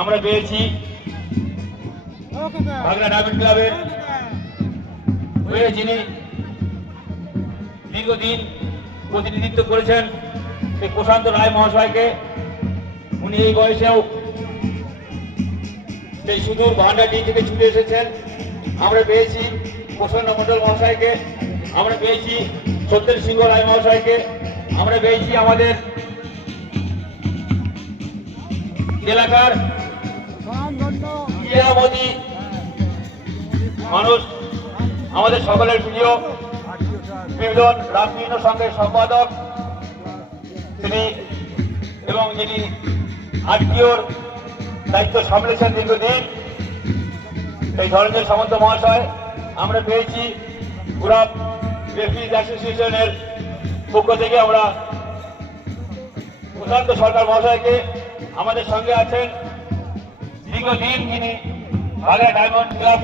আমরা পেয়েছি যিনি দীর্ঘদিন প্রতিনিধিত্ব করেছেন, সেই প্রশান্ত রায় মহাশয়কে, উনি এই বয়সেও সেই সুদূর ভান্ডারডি থেকে ছুটে এসেছেন। আমরা পেয়েছি প্রসন্ন মণ্ডল মহাশয়কে, আমরা পেয়েছি সত্যেন সিংহ রায় মহাশয়কে, আমরা পেয়েছি আমাদের এলাকার ক্রীড়ামোদী মানুষ, আমাদের সকলের প্রিয় বিনোদন রামকৃষ্ণ সংঘের সম্পাদক তিনি এবং যিনি আরটিওর দায়িত্ব সামলেছেন দীর্ঘদিন এই ধরনের সামন্ত মহাশয় আমরা পেয়েছি। গুরাব রেফিজ অ্যাসোসিয়েশনের পক্ষ থেকে আমরা প্রশান্ত সরকার মহাশয়কে আমাদের সঙ্গে আছেন দীর্ঘদিন তিনি বাংলা ডায়মন্ড ক্লাব